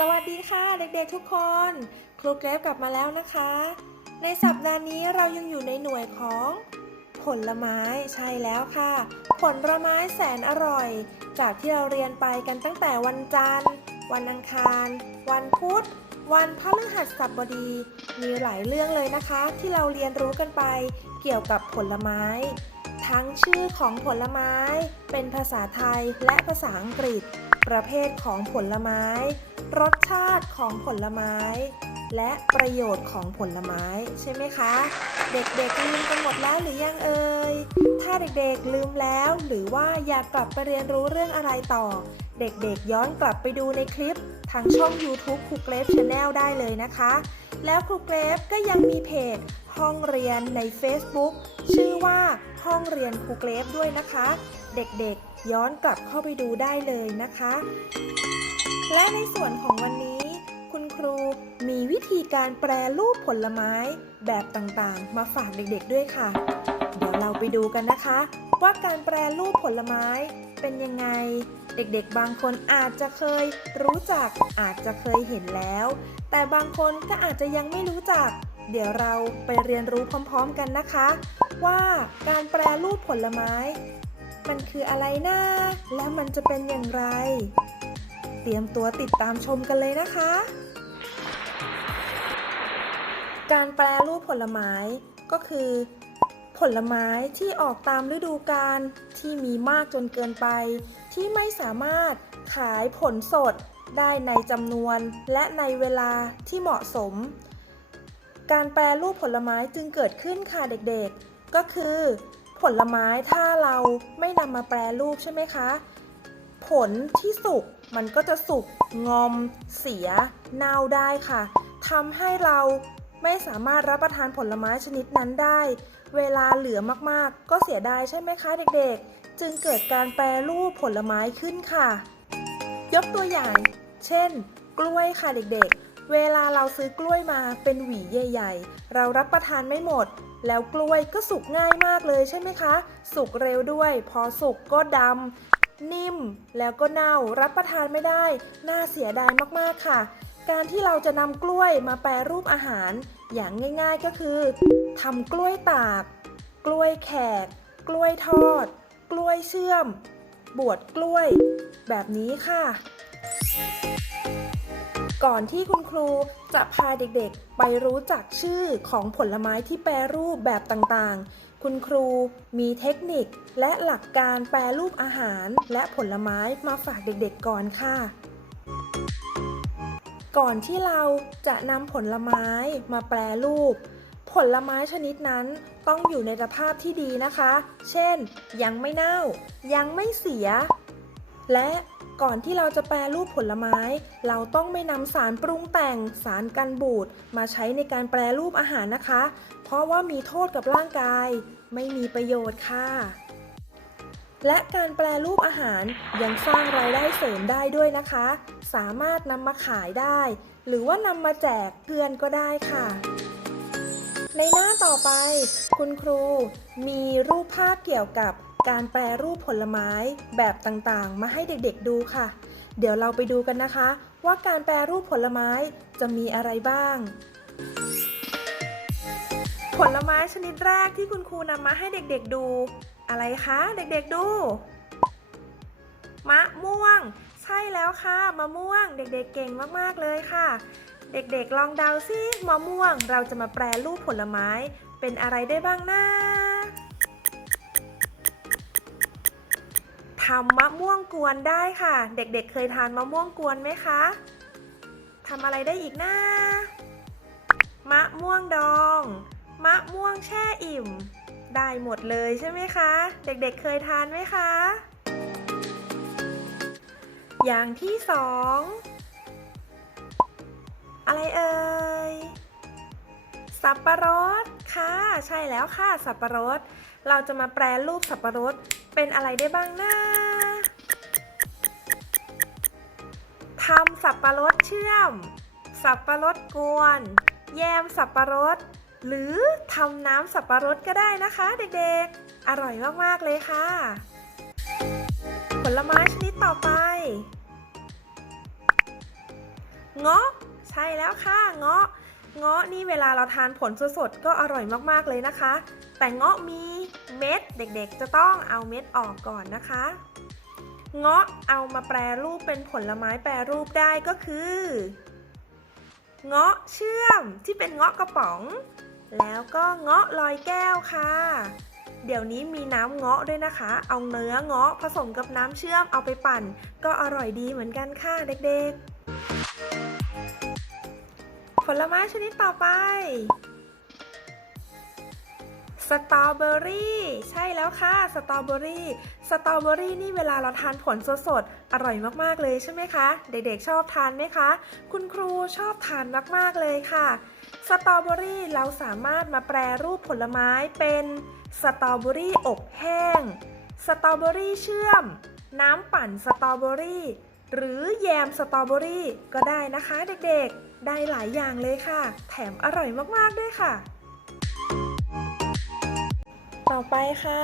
สวัสดีค่ะเด็กๆทุกคน ครูเกรฟกลับมาแล้วนะคะ ในสัปดาห์นี้เรายังอยู่ในหน่วยของ ผลไม้ใช่แล้วค่ะ ผลไม้แสนอร่อย จากที่เราเรียนไปกันตั้งแต่วันจันทร์ วันอังคาร วันพุธ วันพฤหัสบดี มีหลายเรื่องเลยนะคะ ที่เราเรียนรู้กันไป เกี่ยวกับผลไม้ ทั้งชื่อของผลไม้ เป็นภาษาไทยและภาษาอังกฤษ ประเภทของผลไม้ รสชาติของผลไม้ และประโยชน์ของผลไม้ ใช่ไหมคะ เด็กๆลืมกันหมดแล้วหรือยังเอ่ย ถ้าเด็กๆลืมแล้ว หรือว่าอยากกลับไปเรียนรู้เรื่องอะไรต่อ เด็กๆย้อนกลับไปดูในคลิปทางช่อง YouTube ครูเกรฟชาแนลได้เลยนะคะ แล้วครูเกรฟก็ยังมีเพจห้องเรียนใน Facebook ชื่อว่าห้องเรียนครูเกรฟด้วยนะคะ เด็กๆ ย้อนกลับเข้าไปดูได้เลยนะคะ และในส่วนของวันนี้ คุณครูมีวิธีการแปรรูปผลไม้แบบต่างๆ มาฝากเด็กๆด้วยค่ะ เดี๋ยวเราไปดูกันนะคะ ว่าการแปรรูปผลไม้เป็นยังไง เด็กๆ บางคนอาจจะเคยรู้จักอาจจะเคยเห็นแล้ว แต่บางคนก็อาจจะยังไม่รู้จัก เดี๋ยวเราไปเรียนรู้พร้อมๆกันนะคะ ว่าการแปรรูปผลไม้ มันคืออะไรนะ และมันจะเป็นอย่างไร เตรียมตัวติดตามชมกันเลยนะคะ การแปรรูปผลไม้ก็คือ ผลไม้ที่ออกตามฤดูกาลที่มีมากจนเกินไป ที่ไม่สามารถขายผลสดได้ในจำนวนและในเวลาที่เหมาะสม การแปรรูปผลไม้จึงเกิดขึ้นค่ะเด็กๆ ก็คือ ผลไม้ถ้าเราไม่นำมาแปรรูปใช่ไหมคะ ผลที่สุกมันก็จะสุกงอม เสีย เน่าได้ค่ะทำให้เราไม่สามารถรับประทานผลไม้ชนิดนั้นได้ เวลาเหลือมากๆ ก็เสียดายใช่ไหมคะเด็กๆ จึงเกิดการแปรรูปผลไม้ขึ้นค่ะ ยกตัวอย่าง เช่น กล้วยค่ะเด็กๆ เวลาเราซื้อกล้วยมาเป็นหวีใหญ่ๆ เรารับประทานไม่หมด แล้วกล้วยก็สุกง่ายมากเลยใช่ไหมคะ สุกเร็วด้วย พอสุกก็ดำนิ่ม แล้วก็เน่ารับประทานไม่ได้ น่าเสียดายมากๆค่ะ การที่เราจะนำกล้วยมาแปรรูปอาหาร อย่างง่ายๆก็คือทำกล้วยตาก กล้วยแขก กล้วยทอด กล้วยเชื่อม บวชกล้วย แบบนี้ค่ะ ก่อนที่คุณครูจะพาเด็กๆ ไปรู้จักชื่อของผลไม้ที่แปรรูปแบบต่างๆ คุณครูมีเทคนิคและหลักการแปรรูปอาหารและผลไม้มาฝากเด็กๆก่อนค่ะ ก่อนที่เราจะนำผลไม้มาแปรรูป ผลไม้ชนิดนั้นต้องอยู่ในสภาพที่ดีนะคะ เช่น ยังไม่เน่า ยังไม่เสีย และก่อนที่เราจะแปรรูปผลไม้ เราต้องไม่นำสารปรุงแต่งสารกันบูดมาใช้ในการแปรรูปอาหารนะคะ เพราะว่ามีโทษกับร่างกาย ไม่มีประโยชน์ค่ะ และการแปรรูปอาหารยังสร้างรายได้เสริมได้ด้วยนะคะ สามารถนำมาขายได้ หรือว่านำมาแจกเพื่อนก็ได้ค่ะ ในหน้าต่อไป คุณครูมีรูปภาพเกี่ยวกับ การแปรรูปผลไม้แบบต่างๆ มาให้เด็กๆดูค่ะ เดี๋ยวเราไปดูกันนะคะ ว่าการแปรรูปผลไม้จะมีอะไรบ้าง ผลไม้ชนิดแรกที่คุณครูนำมาให้เด็กๆดู อะไรคะเด็กๆดู มะม่วง ใช่แล้วค่ะมะม่วง เด็กๆเก่งมากๆเลยค่ะ เด็กๆลองเดาซิมะม่วงเราจะมาแปรรูปผลไม้เป็นอะไรได้บ้างนะ ทำมะม่วงกวนได้ค่ะ เด็กๆเคยทานมะม่วงกวนไหมคะทำอะไรได้อีกนะมะม่วงดอง มะม่วงแช่อิ่ม ได้หมดเลยใช่ไหมคะ เด็กๆเคยทานไหมคะ อย่างที่สองอะไรเอ่ย สับปะรดค่ะ ใช่แล้วค่ะ สับปะรด เราจะมาแปรรูปสับปะรด เป็นอะไรได้บ้างนะทำสับปะรดเชื่อม สับปะรดกวน แยมสับปะรด หรือทำน้ำสับปะรดก็ได้นะคะ เด็กๆ อร่อยมากๆเลยค่ะ ผลไม้ชนิดต่อไปเงาะใช่แล้วค่ะเงาะเงาะนี่เวลาเราทานผลสดๆก็อร่อยมากๆเลยนะคะ แต่เงาะมีเม็ดเด็กๆ จะต้องเอาเม็ดออกก่อนนะคะ เงาะเอามาแปรรูปเป็นผลไม้แปรรูปได้ก็คือ เงาะเชื่อมที่เป็นเงาะกระป๋อง แล้วก็เงาะลอยแก้วค่ะ เดี๋ยวนี้มีน้ำเงาะด้วยนะคะ เอาเนื้อเงาะผสมกับน้ำเชื่อมเอาไปปั่น ก็อร่อยดีเหมือนกันค่ะเด็กๆ ผลไม้ชนิดต่อไป สตรอเบอรี่ใช่แล้วค่ะสตรอเบอรี่สตรอเบอรี่นี่เวลาเราทานผลสดๆอร่อยมากๆเลยใช่ไหมคะ เด็กๆชอบทานไหมคะ คุณครูชอบทานมากๆเลยค่ะสตรอเบอรี่เราสามารถมาแปรรูปผลไม้เป็นสตรอเบอรี่อบแห้งสตรอเบอรี่เชื่อม น้ำปั่นสตรอเบอรี่หรือแยมสตรอเบอรี่ก็ได้นะคะเด็กๆ ได้หลายอย่างเลยค่ะ แถมอร่อยมากๆด้วยค่ะ ต่อไปค่ะ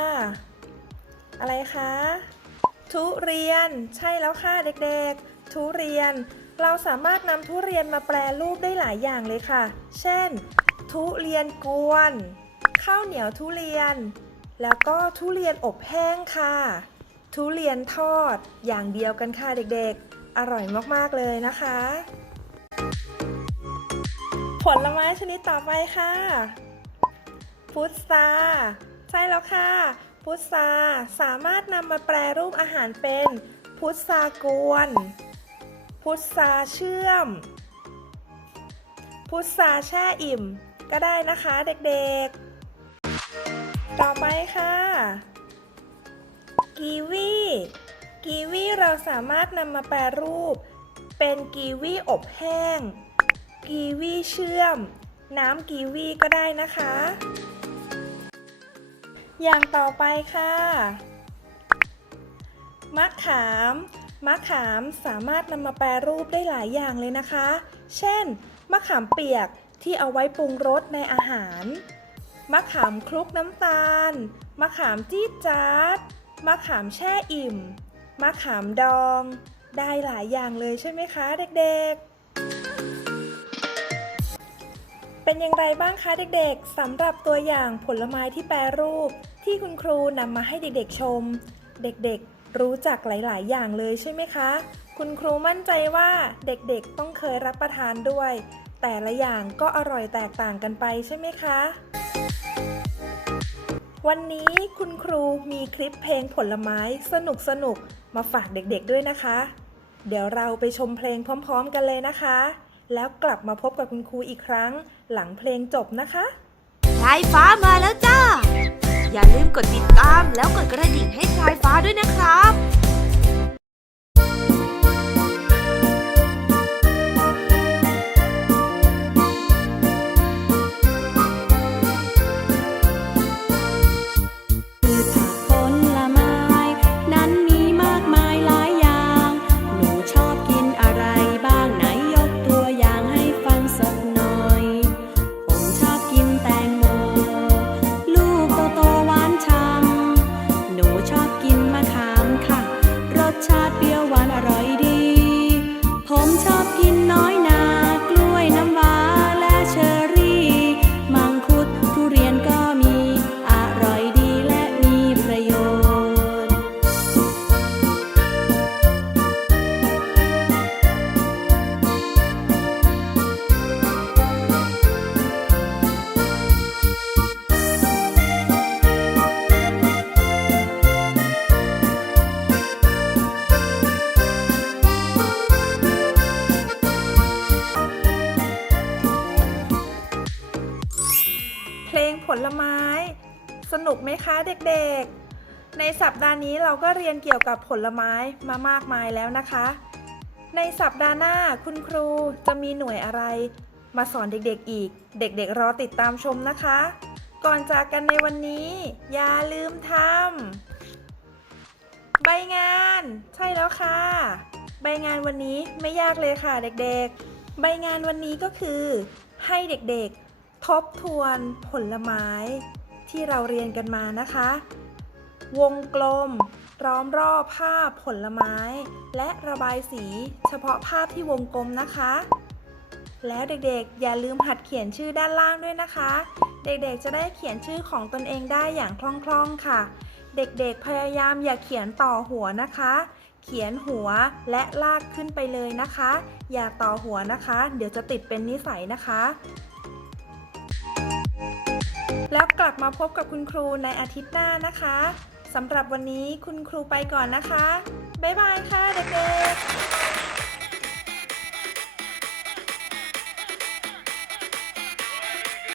อะไรคะ ทุเรียน ใช่แล้วค่ะเด็กๆ ทุเรียน เราสามารถนำทุเรียนมาแปรรูปได้หลายอย่างเลยค่ะ เช่น ทุเรียนกวน ข้าวเหนียวทุเรียน แล้วก็ทุเรียนอบแห้งค่ะ ทุเรียนทอด อย่างเดียวกันค่ะเด็กๆ อร่อยมากๆเลยนะคะ ผลไม้ชนิดต่อไปค่ะพุทรา ใช่แล้วค่ะ พุทราสามารถนำมาแปรรูปอาหารเป็น พุทรากวน พุทราเชื่อม พุทราแช่อิ่ม ก็ได้นะคะเด็กๆ ต่อไปค่ะ กีวี กีวีเราสามารถนำมาแปรรูป เป็นกีวีอบแห้ง กีวีเชื่อม น้ำกีวีก็ได้นะคะ อย่างต่อไปค่ะ มะขาม มะขามสามารถนำมาแปรรูปได้หลายอย่างเลยนะคะ เช่น มะขามเปียกที่เอาไว้ปรุงรสในอาหาร มะขามคลุกน้ำตาล มะขามจี๊ดจ๊าด มะขามแช่อิ่ม มะขามดอง ได้หลายอย่างเลยใช่ไหมคะเด็กๆ เป็นอย่างไรบ้างคะเด็กๆสำหรับตัวอย่างผลไม้ที่แปรรูป ที่คุณครูนำมาให้เด็กๆชม เด็กๆรู้จักหลาย ๆ อย่างเลยใช่ไหมคะ คุณครูมั่นใจว่าเด็กๆต้องเคยรับประทานด้วย แต่ละอย่างก็อร่อยแตกต่างกันไปใช่ไหมคะ วันนี้คุณครูมีคลิปเพลงผลไม้สนุกๆมาฝากเด็กๆด้วยนะคะ เดี๋ยวเราไปชมเพลงพร้อม ๆ กันเลยนะคะ แล้วกลับมาพบกับคุณครูอีกครั้ง หลังเพลงจบนะคะพลายฟ้ามาแล้วจ้า อย่าลืมกดติดตามแล้วกดกระดิ่งให้พลายฟ้าด้วยนะครับ ลงผลไม้ สนุกไหมคะเด็กๆ ในสัปดาห์นี้เราก็เรียนเกี่ยวกับผลไม้มามากมายแล้วนะคะ ในสัปดาห์หน้าคุณครูจะมีหน่วยอะไร มาสอนเด็กๆอีก เด็กๆรอติดตามชมนะคะ ก่อนจากกันในวันนี้ อย่าลืมทำใบงาน ใช่แล้วค่ะ ใบงานวันนี้ไม่ยากเลยค่ะเด็กๆ ใบงานวันนี้ก็คือให้เด็กๆ ทบทวนผลไม้ที่เราเรียนกันมานะคะ วงกลมล้อมรอบภาพผลไม้ และระบายสีเฉพาะภาพที่วงกลมนะคะ แล้วเด็กๆ อย่าลืมหัดเขียนชื่อด้านล่างด้วยนะคะ เด็กๆจะได้เขียนชื่อของตนเองได้อย่างคล่องๆค่ะ เด็กๆพยายามอย่าเขียนต่อหัวนะคะ เขียนหัวและลากขึ้นไปเลยนะคะ อย่าต่อหัวนะคะ เดี๋ยวจะติดเป็นนิสัยนะคะ แล้วกลับมาพบกับคุณครูในอาทิตย์หน้านะคะสำหรับวันนี้คุณครูไปก่อนนะคะ บ๊ายบายค่ะเด็กๆ